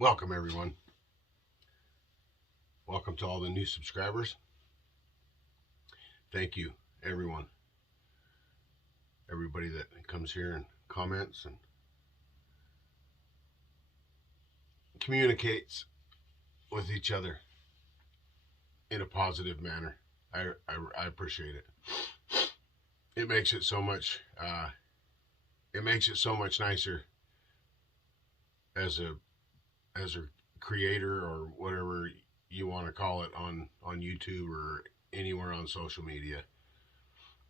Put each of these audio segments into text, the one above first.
Welcome, everyone. Welcome to all the new subscribers. Thank you, everyone. Everybody that comes here and comments and communicates with each other in a positive manner. I appreciate it. It makes it so much. It makes it so much nicer as a creator or whatever you want to call it on YouTube or anywhere on social media.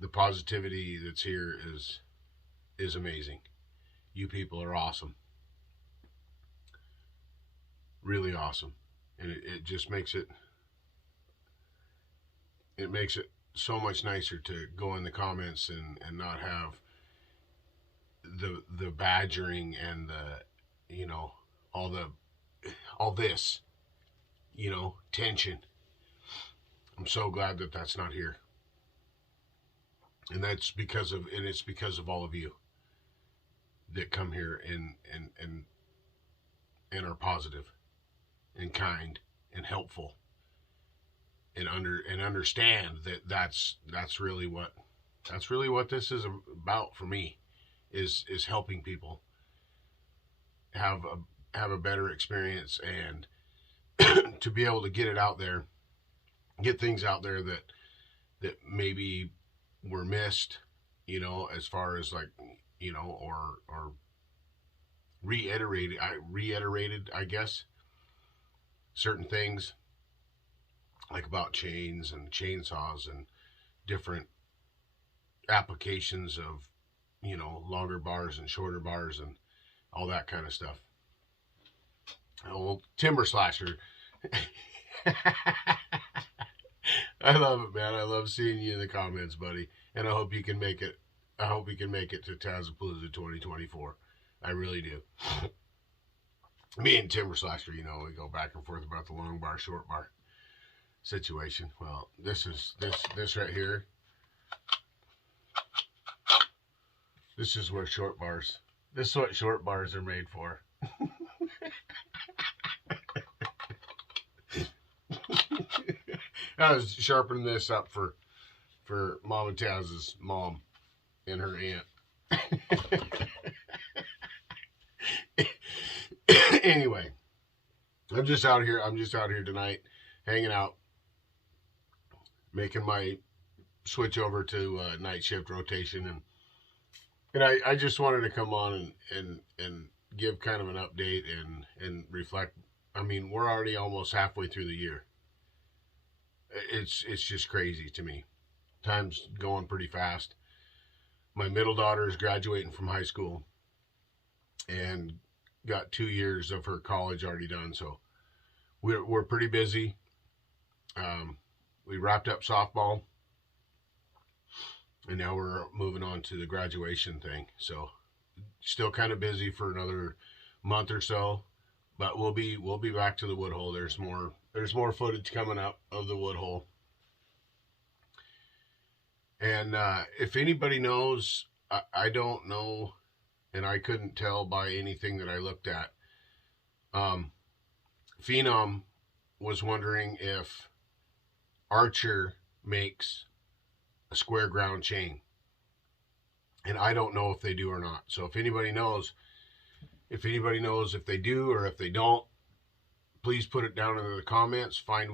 The positivity that's here is amazing. You people are awesome. Really awesome. And it just makes it so much nicer to go in the comments and not have the badgering and the all this tension. I'm so glad that that's not here. And it's because of all of you that come here and are positive and kind and helpful and understand that that's really what this is about for me is helping people have a better experience and to be able to get it out there, get things out there that maybe were missed, as far as or reiterated, I guess, certain things like about chains and chainsaws and different applications of, longer bars and shorter bars and all that kind of stuff. Oh, timber slasher. I love it, man. I love seeing you in the comments, buddy. And I hope you can make it. I hope you can make it to Tazapalooza 2024. I really do. Me and Timber Slasher, we go back and forth about the long bar, short bar situation. Well, this right here. This is where short bars. This is what short bars are made for. I was sharpening this up for Mom and Taz's mom and her aunt. Anyway, I'm just out here tonight, hanging out, making my switch over to night shift rotation, and I just wanted to come on and give kind of an update and reflect. I mean, we're already almost halfway through the year. It's just crazy to me. Time's going pretty fast. My middle daughter is graduating from high school and got 2 years of her college already done. So we're pretty busy. We wrapped up softball and now we're moving on to the graduation thing. So still kind of busy for another month or so, but we'll be back to the wood hole. There's more footage coming up of the wood hole. And if anybody knows, I don't know, and I couldn't tell by anything that I looked at. Phenom was wondering if Archer makes a square ground chain. And I don't know if they do or not. So if anybody knows if they do or if they don't, please put it down in the comments. Find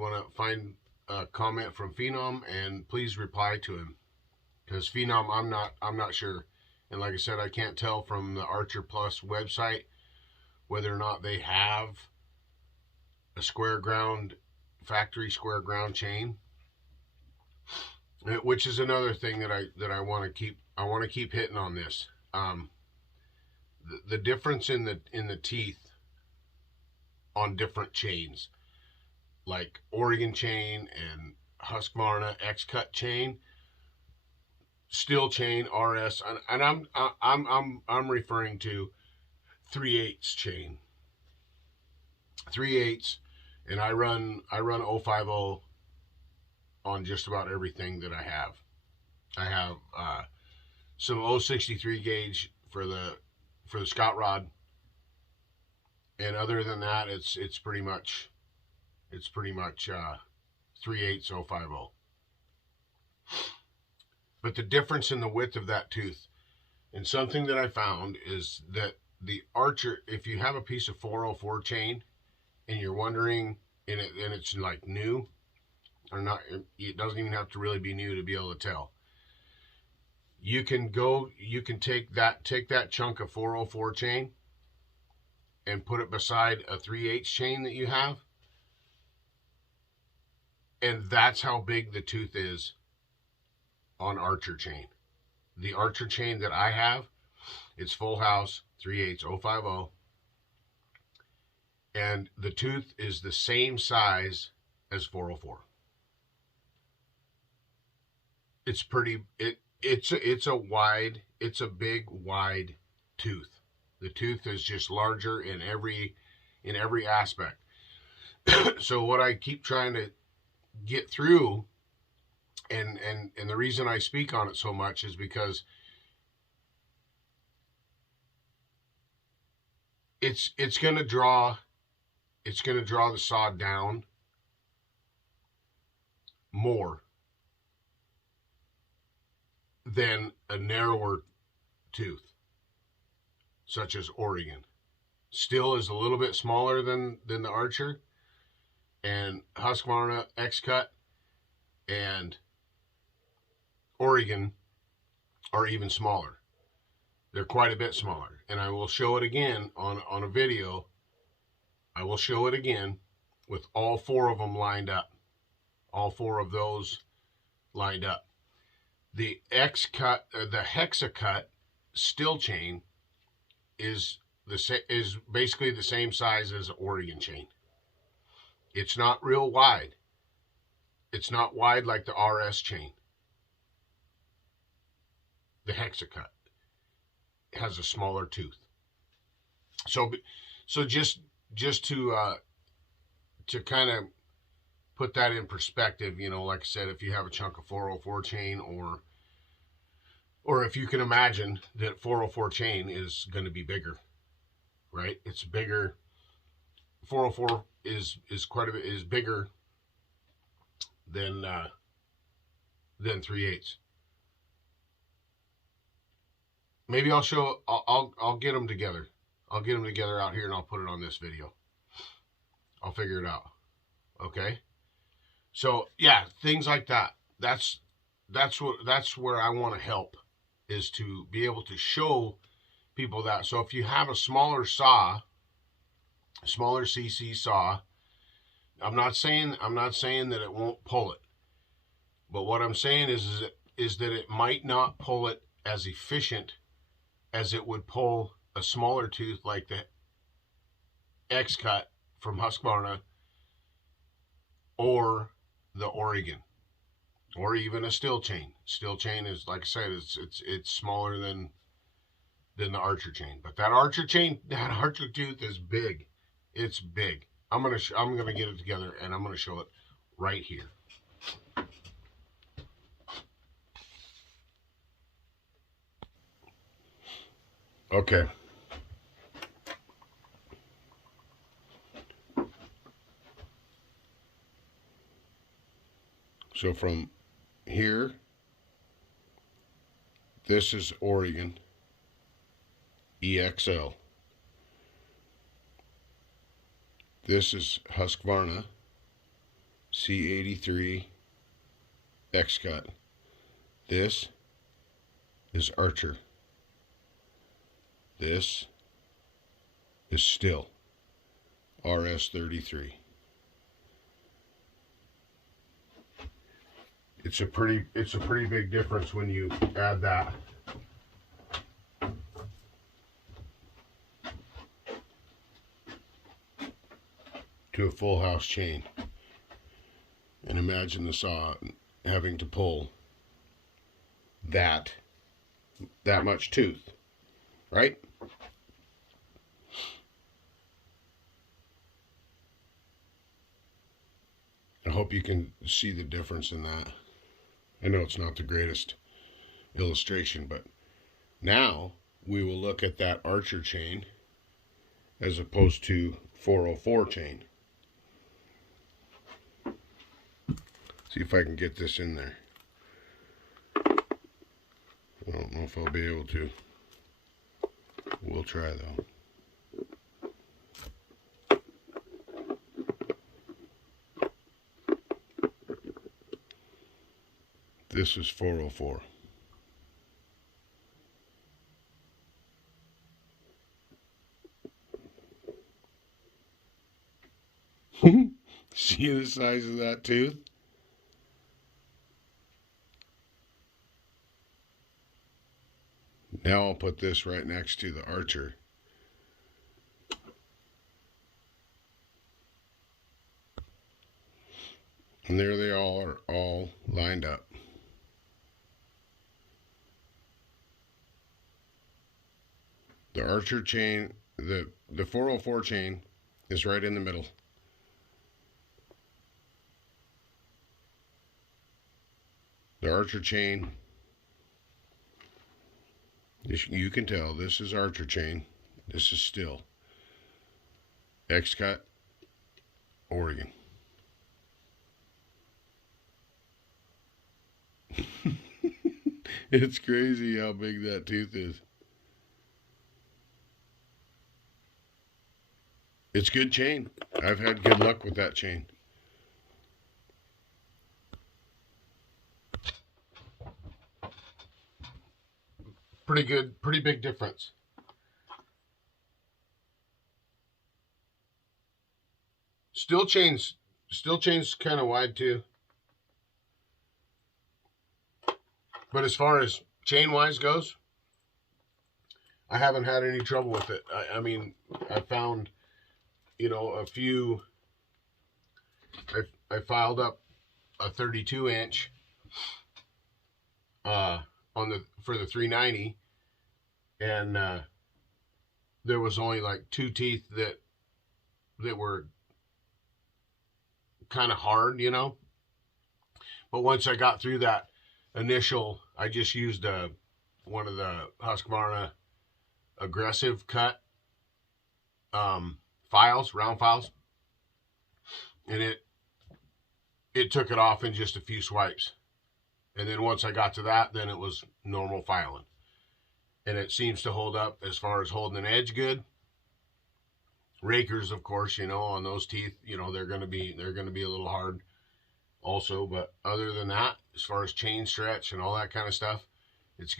a comment from Phenom and please reply to him. Because Phenom, I'm not sure. And like I said, I can't tell from the Archer Plus website whether or not they have a factory square ground chain. Which is another thing that I want to keep hitting on this. The difference in the teeth on different chains, like Oregon chain and Husqvarna X-Cut chain, steel chain, RS, and I'm referring to 3/8 chain. 3/8, and I run 050 on just about everything that I have. I have some 063 gauge for the Scott rod, And other than that, it's pretty much 3/8 But the difference in the width of that tooth, and something that I found is that the Archer, if you have a piece of 404 chain and you're wondering, and it's like new or not, it doesn't even have to really be new to be able to tell. You can take that chunk of 404 chain and put it beside a 3/8 chain that you have, and that's how big the tooth is on Archer chain. The Archer chain that I have, it's full house 3/8 and the tooth is the same size as 404. It's pretty. It's a big wide tooth. The tooth is just larger in every aspect. So what I keep trying to get through, and the reason I speak on it so much is because it's going to draw the saw down more than a narrower tooth, such as Oregon. Still is a little bit smaller than the Archer, and Husqvarna X-Cut and Oregon are even smaller. They're quite a bit smaller, and I will show it again on a video. I will show it again with all four of them lined up. All four of those lined up. The X-Cut, the Hexacut still chain is basically the same size as the Oregon chain. It's not real wide. It's not wide like the RS chain. The Hexacut has a smaller tooth. So just to kind of put that in perspective, you know, like I said, if you have a chunk of 404 chain, or if you can imagine that 404 chain is going to be bigger, right? It's bigger. 404 is quite a bit, is bigger than 3/8. Maybe I'll get them together. I'll get them together out here and I'll put it on this video. I'll figure it out. Okay. So yeah, things like that. That's where I want to help, is to be able to show people that. So if you have a smaller saw, a smaller CC saw, I'm not saying that it won't pull it, but what I'm saying is that it might not pull it as efficient as it would pull a smaller tooth like the X-Cut from Husqvarna, or the Oregon, or even a steel chain. Steel chain is, like I said, it's smaller than the Archer chain. But that Archer chain, that Archer tooth is big. It's big. I'm gonna get it together and I'm gonna show it right here. Okay. So from here, this is Oregon EXL. This is Husqvarna C83 X-Cut. This is Archer. This is Still RS33. It's a pretty big difference when you add that. To a full house chain. And imagine the saw having to pull that much tooth, right? I hope you can see the difference in that. I know it's not the greatest illustration, but now we will look at that Archer chain as opposed to 404 chain. See if I can get this in there. I don't know if I'll be able to. We'll try though. This is 404. See the size of that tooth? Now I'll put this right next to the Archer. And there they all are, all lined up. The Archer chain, the 404 chain is right in the middle. The Archer chain, you can tell this is Archer chain. This is still X-Cut, Oregon. It's crazy how big that tooth is. It's good chain. I've had good luck with that chain. Pretty good, pretty big difference. Still chains kind of wide too. But as far as chain wise goes, I haven't had any trouble with it. I mean, I found, you know, a few. I filed up a 32-inch for the 390, and there was only like 2 teeth that were kind of hard, you know. But once I got through that initial, I just used one of the Husqvarna aggressive cut files, round files, and it took it off in just a few swipes. And then once I got to that, then it was normal filing, and it seems to hold up as far as holding an edge good. Rakers, of course, you know, on those teeth, you know, they're gonna be a little hard also, but other than that, as far as chain stretch and all that kind of stuff, it's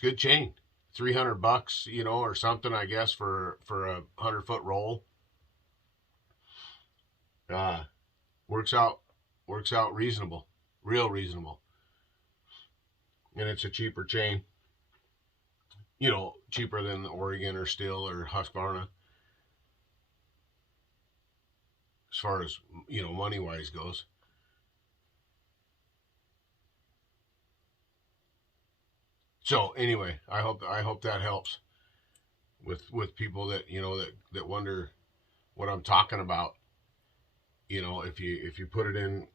good chain. $300, you know, or something, I guess, for a 100-foot roll. Works out reasonable, real reasonable, and it's a cheaper chain. You know, cheaper than the Oregon or Steel or Husqvarna, as far as, you know, money wise goes. So anyway, I hope that helps with people that, you know, that wonder what I'm talking about. You know, if you put it in,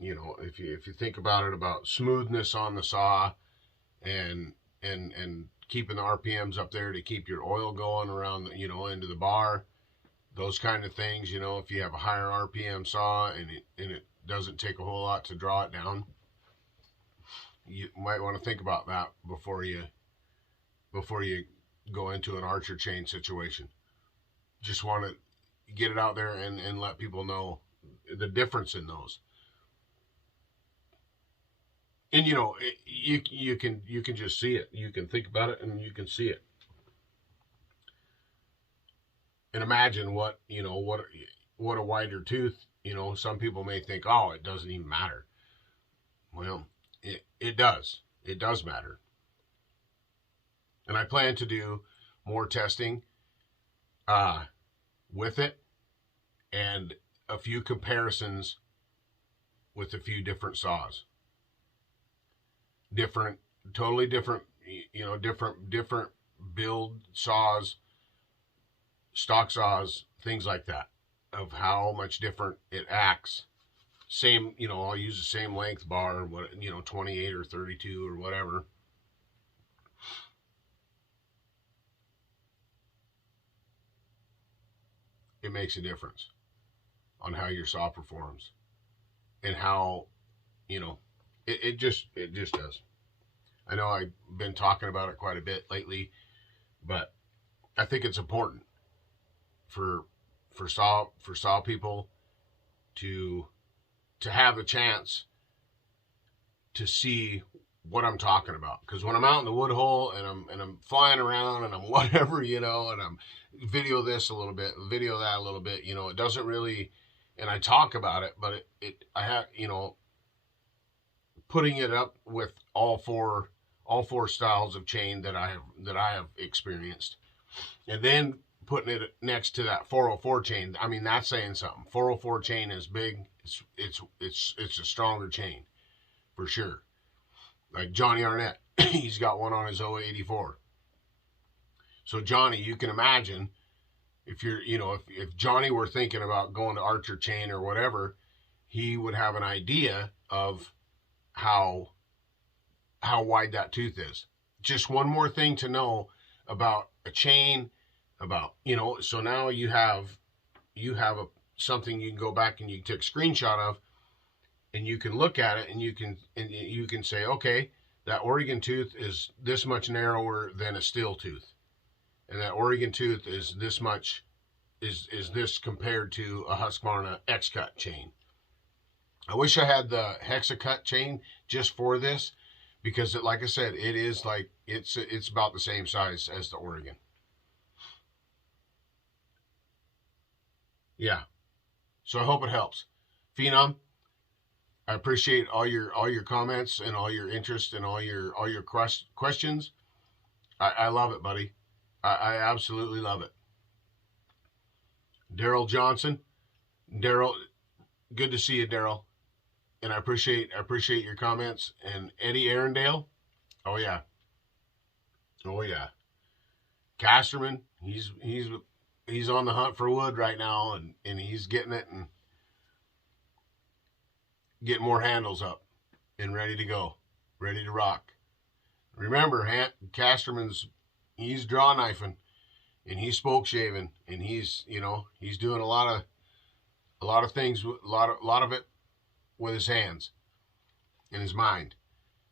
you know, if you think about it, about smoothness on the saw, and keeping the RPMs up there to keep your oil going around the, you know, into the bar, those kind of things. You know, if you have a higher RPM saw and it doesn't take a whole lot to draw it down, you might want to think about that before you go into an Archer chain situation. Just want to get it out there and let people know the difference in those. And you know, you can just see it. You can think about it and you can see it. And imagine what, you know, what a wider tooth, you know, some people may think, oh, it doesn't even matter. Well, it does. It does matter. And I plan to do more testing with it, and a few comparisons with a few different saws. Totally different, you know, different build saws, stock saws, things like that, of how much different it acts. Same, you know, I'll use the same length bar, what, you know, 28 or 32 or whatever. it makes a difference on how your saw performs and how, you know, it just does. I know I've been talking about it quite a bit lately, but I think it's important for saw people to have a chance to see what I'm talking about. Because when I'm out in the wood hole and I'm flying around and I'm whatever, you know, and I'm video this a little bit, video that a little bit, you know, it doesn't really, and I talk about it, but I have, you know, putting it up with all four styles of chain that I have experienced, and then putting it next to that 404 chain. I mean, that's saying something. 404 chain is big. It's a stronger chain for sure. Like Johnny Arnett, he's got one on his 084. So Johnny, you can imagine if you're, you know, if Johnny were thinking about going to Archer chain or whatever, he would have an idea of how wide that tooth is. Just one more thing to know about a chain, about, you know, so now you have something you can go back and you can take a screenshot of, and you can look at it and you can say, okay, that Oregon tooth is this much narrower than a steel tooth, and that Oregon tooth is this much, is this compared to a Husqvarna X-Cut chain. I wish I had the Hexa-Cut chain just for this, because like I said, it is like, it's about the same size as the Oregon. Yeah. So I hope it helps. Phenom, I appreciate all your comments and all your interest and all your questions. I love it, buddy. I absolutely love it. Daryl Johnson. Daryl, good to see you, Daryl. And I appreciate your comments. And Eddie Arundale. Oh yeah. Oh yeah. Casterman, he's on the hunt for wood right now, and he's getting it and getting more handles up and ready to go, ready to rock. Remember, Casterman's, he's draw knifing and he's spoke shaving, and he's, you know, he's doing a lot of things, a lot of it with his hands and his mind,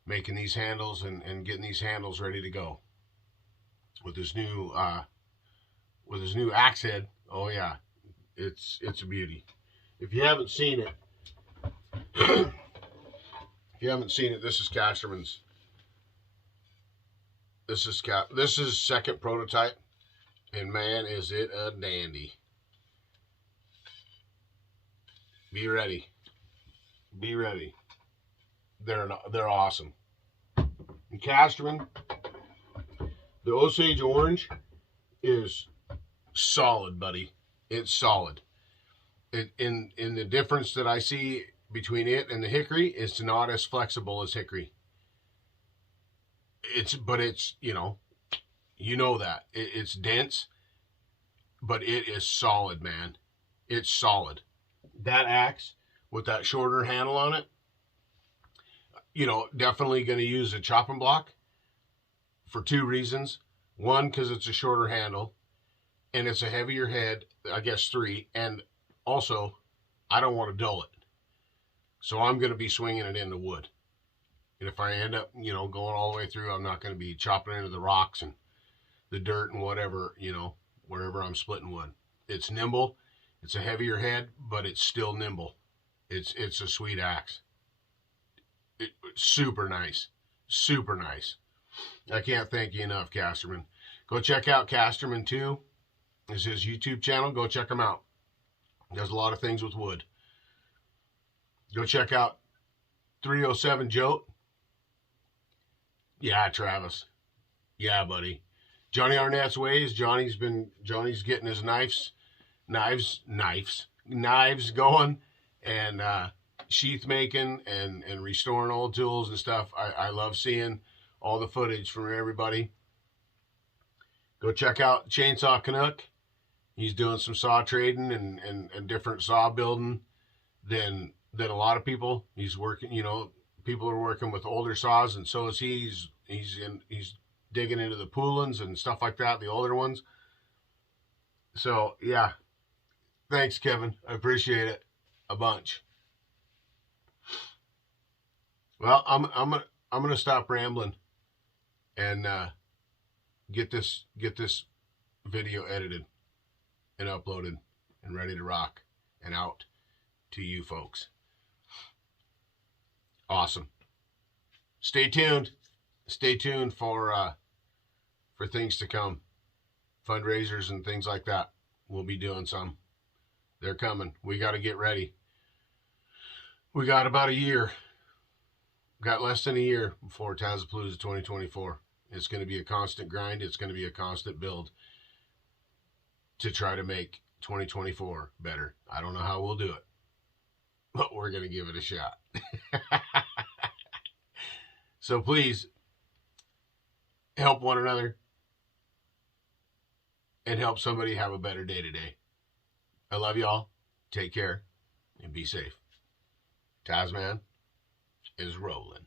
making these handles and getting these handles ready to go with his new axe head. Oh yeah, it's a beauty. If you haven't seen it, this is Casterman's. This is second prototype, and man, is it a dandy. Be ready. Be ready. They're awesome. And Casterman, the Osage Orange is solid, buddy. It's solid. In the difference that I see between it and the hickory is not as flexible as hickory. But it's, you know that it's dense, but it is solid, man. It's solid. That axe with that shorter handle on it, you know, definitely going to use a chopping block for two reasons. One, because it's a shorter handle and it's a heavier head, I guess three, and also I don't want to dull it. So I'm going to be swinging it into wood. And if I end up, you know, going all the way through, I'm not going to be chopping into the rocks and the dirt and whatever, you know, wherever I'm splitting wood. It's nimble. It's a heavier head, but it's still nimble. It's a sweet axe. Super nice. Super nice. I can't thank you enough, Casterman. Go check out Casterman 2. It's his YouTube channel. Go check him out. He does a lot of things with wood. Go check out 307 Jote. Yeah, Travis. Yeah, buddy. Johnny Arnett's Ways. Johnny's getting his knives going, and sheath making and restoring old tools and stuff. I love seeing all the footage from everybody. Go check out Chainsaw Canuck. He's doing some saw trading and different saw building than a lot of people. He's working, you know, people are working with older saws, and so is he. He's digging into the Poolins and stuff like that, the older ones. So yeah, Thanks, Kevin. I appreciate it a bunch. Well, I'm gonna stop rambling and get this video edited and uploaded and ready to rock and out to you folks. Awesome. Stay tuned. Stay tuned for things to come. Fundraisers and things like that. We'll be doing some. They're coming. We got to get ready. We got about a year. Got less than a year before Tazapalooza 2024. It's going to be a constant grind. It's going to be a constant build to try to make 2024 better. I don't know how we'll do it, but we're going to give it a shot. So please help one another and help somebody have a better day today. I love y'all. Take care and be safe. Tazman is rolling.